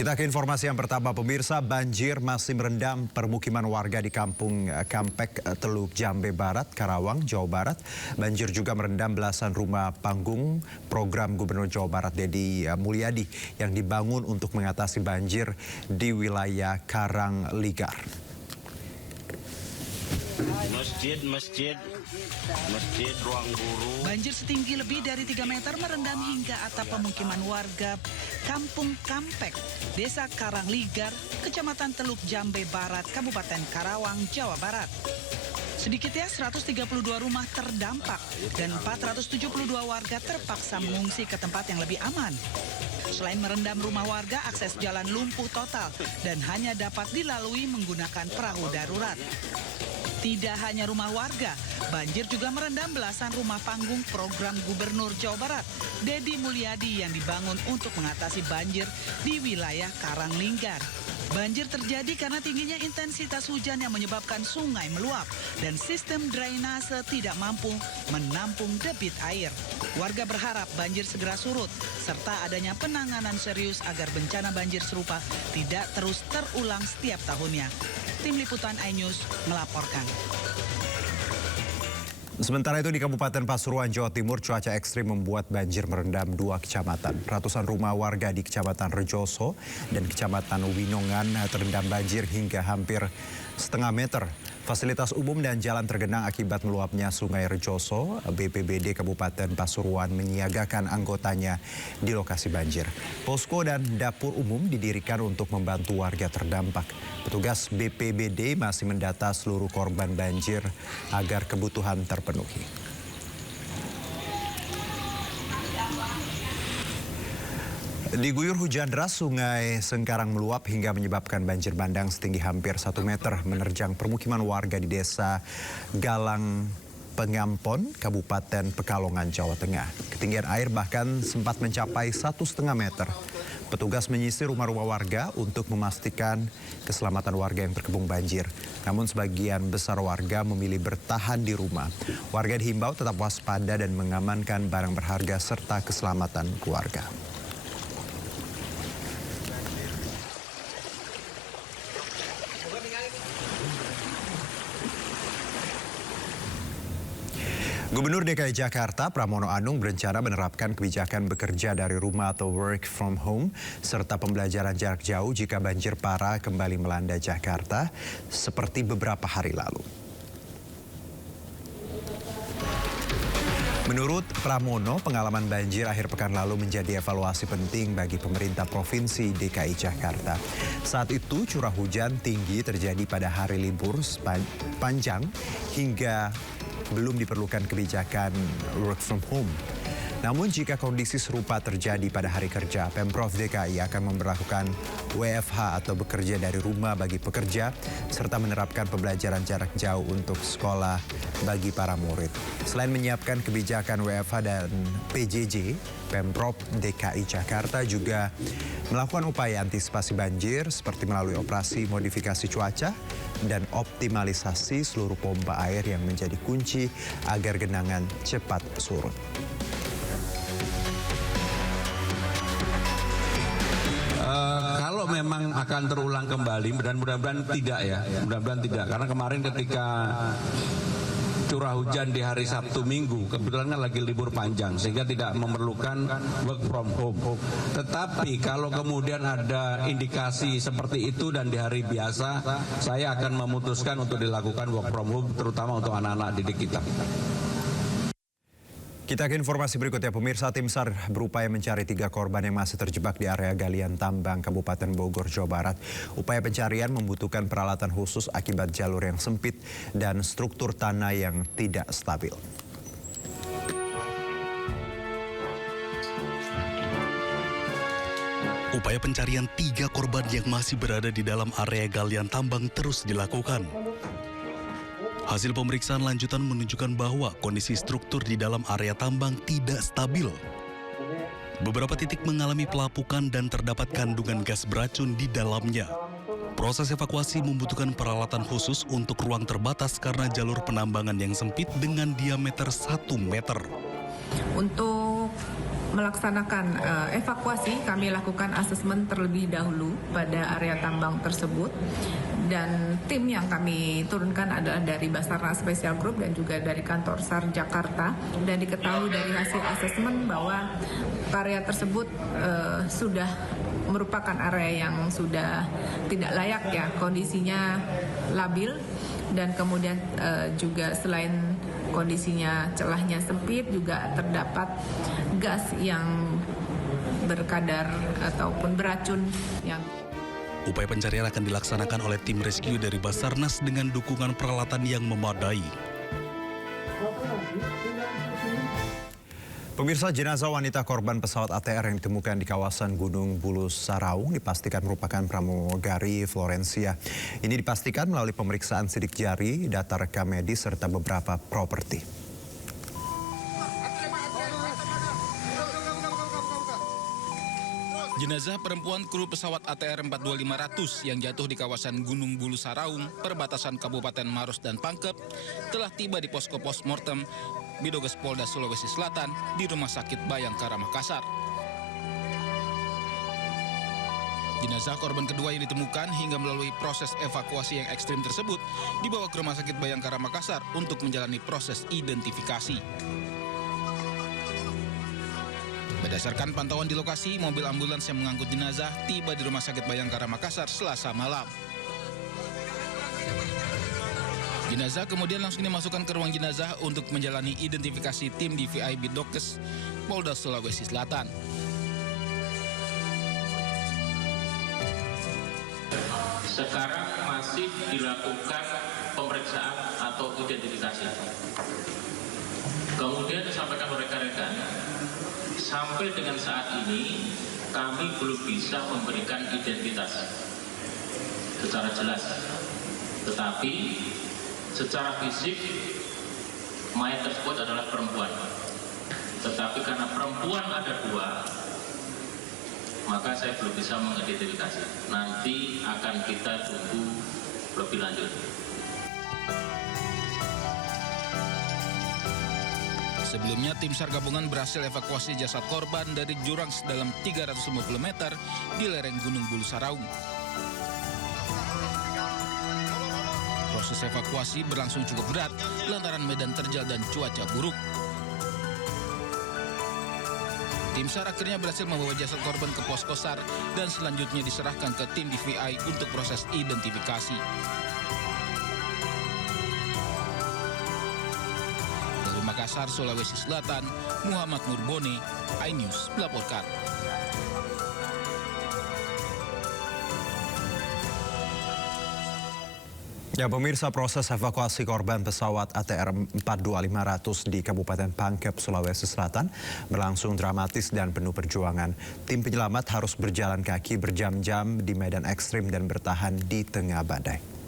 Kita ke informasi yang pertama, pemirsa. Banjir masih merendam permukiman warga di Kampung Kampek, Teluk Jambe Barat, Karawang, Jawa Barat. Banjir juga merendam belasan rumah panggung program Gubernur Jawa Barat Deddy Mulyadi yang dibangun untuk mengatasi banjir di wilayah Karangligar. Masjid, ruang guru. Banjir setinggi lebih dari 3 meter merendam hingga atap pemukiman warga Kampung Kampek, Desa Karangligar, Kecamatan Teluk Jambe Barat, Kabupaten Karawang, Jawa Barat. Sedikitnya 132 rumah terdampak dan 472 warga terpaksa mengungsi ke tempat yang lebih aman. Selain merendam rumah warga, akses jalan lumpuh total dan hanya dapat dilalui menggunakan perahu darurat. Tidak hanya rumah warga, banjir juga merendam belasan rumah panggung program Gubernur Jawa Barat Deddy Mulyadi yang dibangun untuk mengatasi banjir di wilayah Karangligar. Banjir terjadi karena tingginya intensitas hujan yang menyebabkan sungai meluap dan sistem drainase tidak mampu menampung debit air. Warga berharap banjir segera surut serta adanya penanganan serius agar bencana banjir serupa tidak terus terulang setiap tahunnya. Tim Liputan iNews melaporkan. Sementara itu di Kabupaten Pasuruan, Jawa Timur, cuaca ekstrim membuat banjir merendam 2 kecamatan. Ratusan rumah warga di Kecamatan Rejoso dan Kecamatan Winongan terendam banjir hingga hampir setengah meter. Fasilitas umum dan jalan tergenang akibat meluapnya Sungai Rejoso. BPBD Kabupaten Pasuruan menyiagakan anggotanya di lokasi banjir. Posko dan dapur umum didirikan untuk membantu warga terdampak. Petugas BPBD masih mendata seluruh korban banjir agar kebutuhan terpenuhi. Diguyur hujan deras, Sungai Sengkarang meluap hingga menyebabkan banjir bandang setinggi hampir 1 meter menerjang permukiman warga di Desa Galang Pengampon, Kabupaten Pekalongan, Jawa Tengah. Ketinggian air bahkan sempat mencapai 1,5 meter. Petugas menyisir rumah-rumah warga untuk memastikan keselamatan warga yang terkepung banjir. Namun sebagian besar warga memilih bertahan di rumah. Warga dihimbau tetap waspada dan mengamankan barang berharga serta keselamatan keluarga. Gubernur DKI Jakarta Pramono Anung berencana menerapkan kebijakan bekerja dari rumah atau work from home serta pembelajaran jarak jauh jika banjir parah kembali melanda Jakarta seperti beberapa hari lalu. Menurut Pramono, pengalaman banjir akhir pekan lalu menjadi evaluasi penting bagi pemerintah Provinsi DKI Jakarta. Saat itu curah hujan tinggi terjadi pada hari libur panjang hingga belum diperlukan kebijakan work from home. Namun jika kondisi serupa terjadi pada hari kerja, Pemprov DKI akan memberlakukan WFH atau bekerja dari rumah bagi pekerja, serta menerapkan pembelajaran jarak jauh untuk sekolah bagi para murid. Selain menyiapkan kebijakan WFH dan PJJ, Pemprov DKI Jakarta juga melakukan upaya antisipasi banjir seperti melalui operasi modifikasi cuaca dan optimalisasi seluruh pompa air yang menjadi kunci agar genangan cepat surut. Kalau memang akan terulang kembali, dan mudah-mudahan tidak ya, mudah-mudahan tidak. Karena kemarin ketika curah hujan di hari Sabtu Minggu, kebetulan kan lagi libur panjang, sehingga tidak memerlukan work from home. Tetapi kalau kemudian ada indikasi seperti itu dan di hari biasa, saya akan memutuskan untuk dilakukan work from home, terutama untuk anak-anak didik kita. Kita ke informasi berikutnya, pemirsa. Tim SAR berupaya mencari 3 korban yang masih terjebak di area galian tambang Kabupaten Bogor, Jawa Barat. Upaya pencarian membutuhkan peralatan khusus akibat jalur yang sempit dan struktur tanah yang tidak stabil. Upaya pencarian 3 korban yang masih berada di dalam area galian tambang terus dilakukan. Hasil pemeriksaan lanjutan menunjukkan bahwa kondisi struktur di dalam area tambang tidak stabil. Beberapa titik mengalami pelapukan dan terdapat kandungan gas beracun di dalamnya. Proses evakuasi membutuhkan peralatan khusus untuk ruang terbatas karena jalur penambangan yang sempit dengan diameter 1 meter. Untuk melaksanakan evakuasi, kami lakukan asesmen terlebih dahulu pada area tambang tersebut. Dan tim yang kami turunkan adalah dari Basarnas Special Group dan juga dari kantor SAR Jakarta. Dan diketahui dari hasil asesmen bahwa area tersebut sudah merupakan area yang sudah tidak layak ya, kondisinya labil. Dan kemudian juga selain kondisinya celahnya sempit, juga terdapat gas yang berkadar ataupun beracun yang... Upaya pencarian akan dilaksanakan oleh tim rescue dari Basarnas dengan dukungan peralatan yang memadai. Pemirsa, jenazah wanita korban pesawat ATR yang ditemukan di kawasan Gunung Bulu Saraung dipastikan merupakan pramugari Florencia. Ini dipastikan melalui pemeriksaan sidik jari, data rekam medis, serta beberapa properti. Jenazah perempuan kru pesawat ATR 42500 yang jatuh di kawasan Gunung Bulu Saraung, perbatasan Kabupaten Maros dan Pangkep, telah tiba di posko postmortem Bidoges Polda Sulawesi Selatan di Rumah Sakit Bayangkara Makassar. Jenazah korban kedua yang ditemukan hingga melalui proses evakuasi yang ekstrim tersebut dibawa ke Rumah Sakit Bayangkara Makassar untuk menjalani proses identifikasi. Berdasarkan pantauan di lokasi, mobil ambulans yang mengangkut jenazah tiba di Rumah Sakit Bayangkara Makassar Selasa malam. Jenazah kemudian langsung dimasukkan ke ruang jenazah untuk menjalani identifikasi tim DVI Bidoges Polda Sulawesi Selatan. Sekarang masih dilakukan pemeriksaan atau identifikasi. Kemudian disampaikan oleh rekan-rekan, sampai dengan saat ini kami belum bisa memberikan identitas secara jelas. Tetapi secara fisik mayat tersebut adalah perempuan. Tetapi karena perempuan ada dua, maka saya belum bisa mengidentifikasi. Nanti akan kita tunggu lebih lanjut. Sebelumnya, tim SAR gabungan berhasil evakuasi jasad korban dari jurang sedalam 350 meter di lereng Gunung Bulu Saraung. Proses evakuasi berlangsung cukup berat lantaran medan terjal dan cuaca buruk. Tim SAR akhirnya berhasil membawa jasad korban ke posko SAR dan selanjutnya diserahkan ke tim DVI untuk proses identifikasi. Dari Makassar, Sulawesi Selatan, Muhammad Nurboni, iNews melaporkan. Ya, pemirsa, proses evakuasi korban pesawat ATR 42500 di Kabupaten Pangkep, Sulawesi Selatan berlangsung dramatis dan penuh perjuangan. Tim penyelamat harus berjalan kaki berjam-jam di medan ekstrim dan bertahan di tengah badai.